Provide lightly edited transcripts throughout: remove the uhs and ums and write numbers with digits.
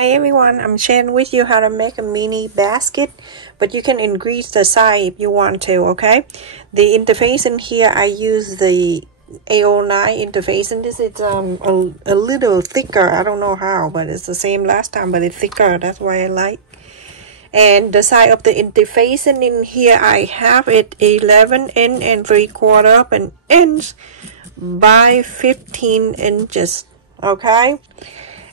Hi everyone, I'm sharing with you how to make a mini basket, but you can increase the size if you want to, okay? The interface in here, I use the AO9 interface, and this is a little thicker. I don't know how, but it's the same last time, but it's thicker. That's why I like. And the size of the interface in here, I have it 11 and 3/4 inch by 15 inches, okay?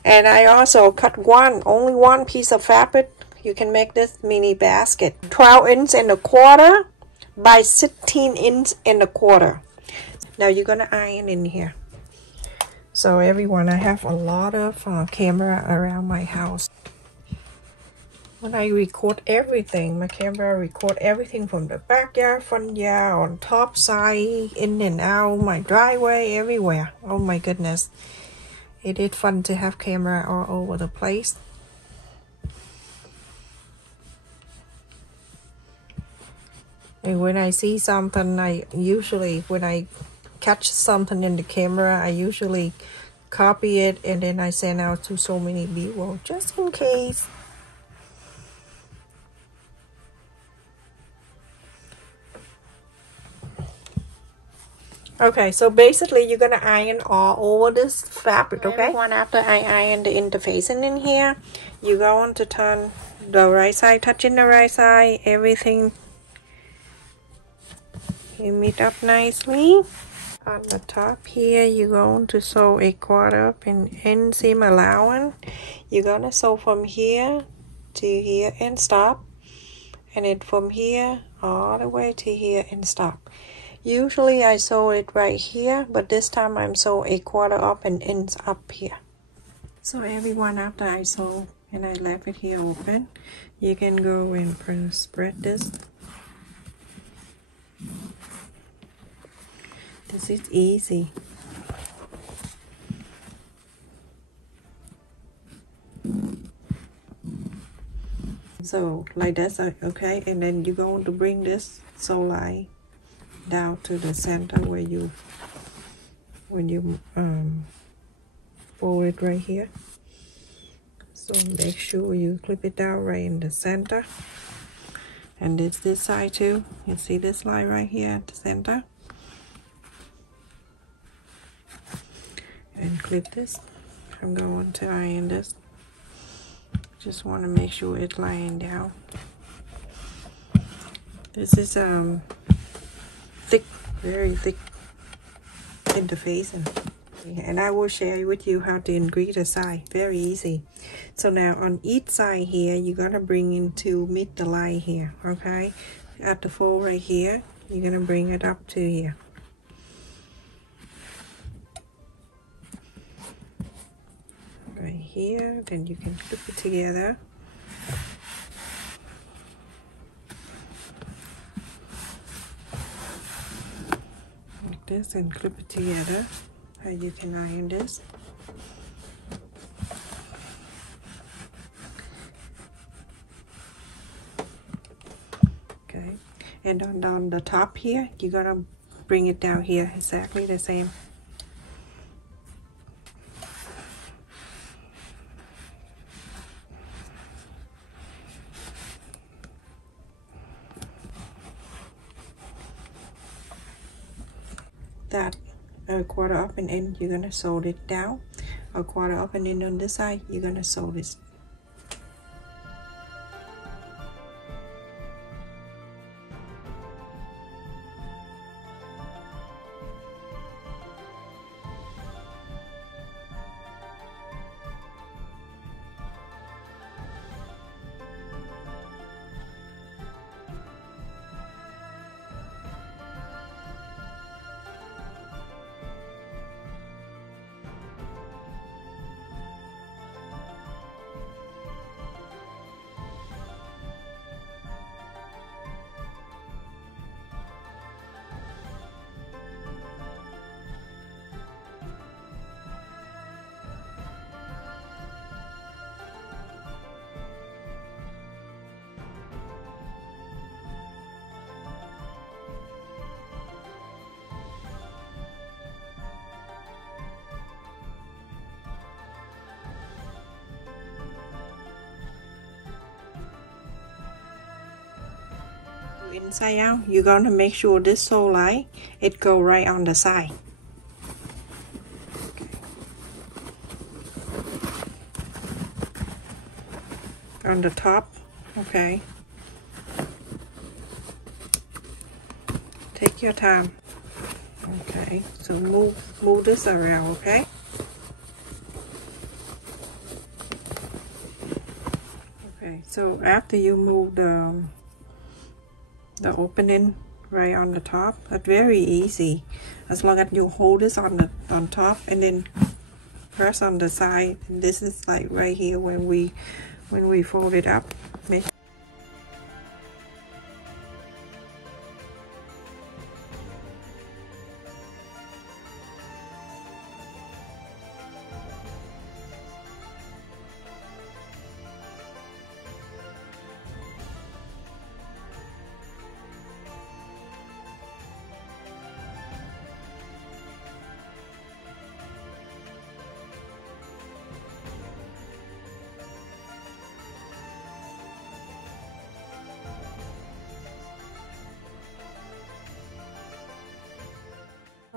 And I also cut only one piece of fabric. You can make this mini basket. 12 inch and 1/4 by 16 inch and 1/4. Now you're gonna iron in here. So everyone, I have a lot of camera around my house. When I record everything, my camera record everything from the backyard, front yard, on top side, in and out, my driveway, everywhere. Oh my goodness. It is fun to have camera all over the place. And when I see something, when I catch something in the camera, I usually copy it and then I send out to so many people just in case. Okay, so basically you're gonna iron all over this fabric, okay? After I iron the interfacing in here, you're going to turn the right side, touching the right side, everything. You meet up nicely. On the top here, you're going to sew 1/4 in inseam allowance. You're gonna sew from here to here and stop, and then from here all the way to here and stop. Usually I sew it right here, but this time I'm sew 1/4 up and inch up here. So everyone, after I sew and I left it here open, you can go and spread this. This is easy. So like this, okay, and then you're going to bring this sew line down to the center where when you fold it right here. So make sure you clip it down right in the center. And it's this side too. You see this line right here at the center. And clip this. I'm going to iron this. Just want to make sure it's lying down. This is thick, very thick interfacing, and I will share with you how to increase the size. Very easy. So now on each side here, you're gonna bring in to meet the line here, okay? At the fold right here, you're gonna bring it up to here. Right here, then you can clip it together. Like this, and clip it together. How you can iron this. Okay, and on the top here, you're gonna bring it down here exactly the same. That 1/4 up and in, you're gonna sew it down. 1/4 up and in on this side, you're gonna sew this. inside out, you're gonna make sure this sole line it go right on the side. Okay. On the top, okay. Take your time. Okay, so move this around, okay? Okay, so after you move the opening right on the top, that's very easy. As long as you hold this on top and then press on the side. This is like right here when we fold it up.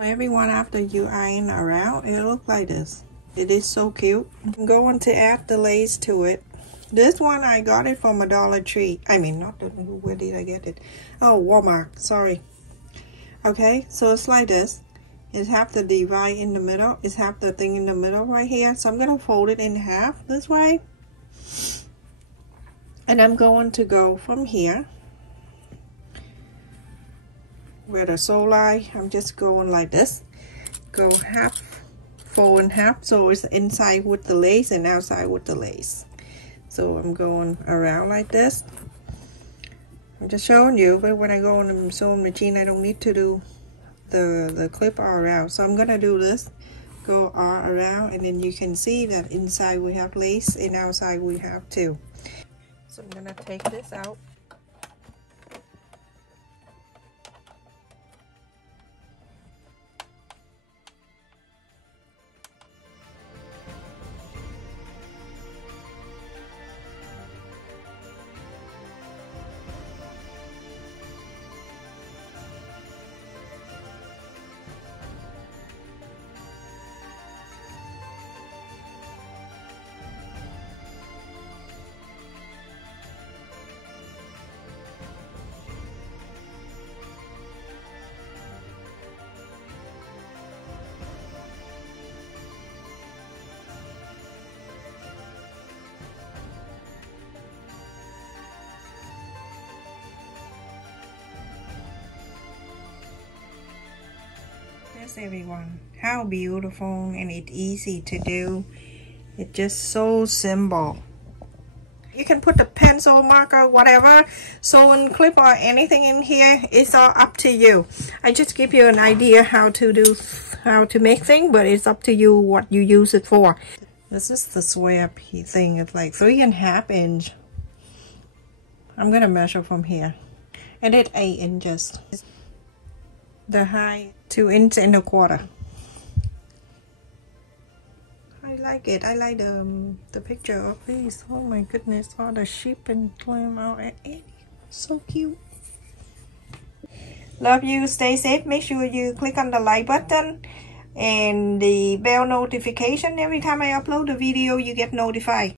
Everyone, after you iron around, it looks like this. It is so cute. I'm going to add the lace to it. This one I got it from a Dollar Tree. I mean, not the, where did I get it? Oh, Walmart, sorry. Okay, so it's like this. It's half the divide in the middle. It's half the thing in the middle right here. So I'm gonna fold it in half this way. And I'm going to go from here, where the sole line, I'm just going like this. Go half, fold in half, so it's inside with the lace and outside with the lace. So I'm going around like this. I'm just showing you, but when I go on the sewing machine, I don't need to do the clip all around. So I'm gonna do this, go all around, and then you can see that inside we have lace and outside we have too. So I'm gonna take this out. Yes, everyone, how beautiful, and it's easy to do. It's just so simple. You can put the pencil, marker, whatever, sewing clip or anything in here. It's all up to you. I just give you an idea how to make things, but it's up to you what you use it for. This is the square thing. It's like 3.5 inches. I'm gonna measure from here, and it's 8 inches. The height 2.25 inches. I like it. I like the picture of these. Oh my goodness, all the sheep and climb out at it. So cute. Love you. Stay safe. Make sure you click on the like button and the bell notification. Every time I upload a video, you get notified.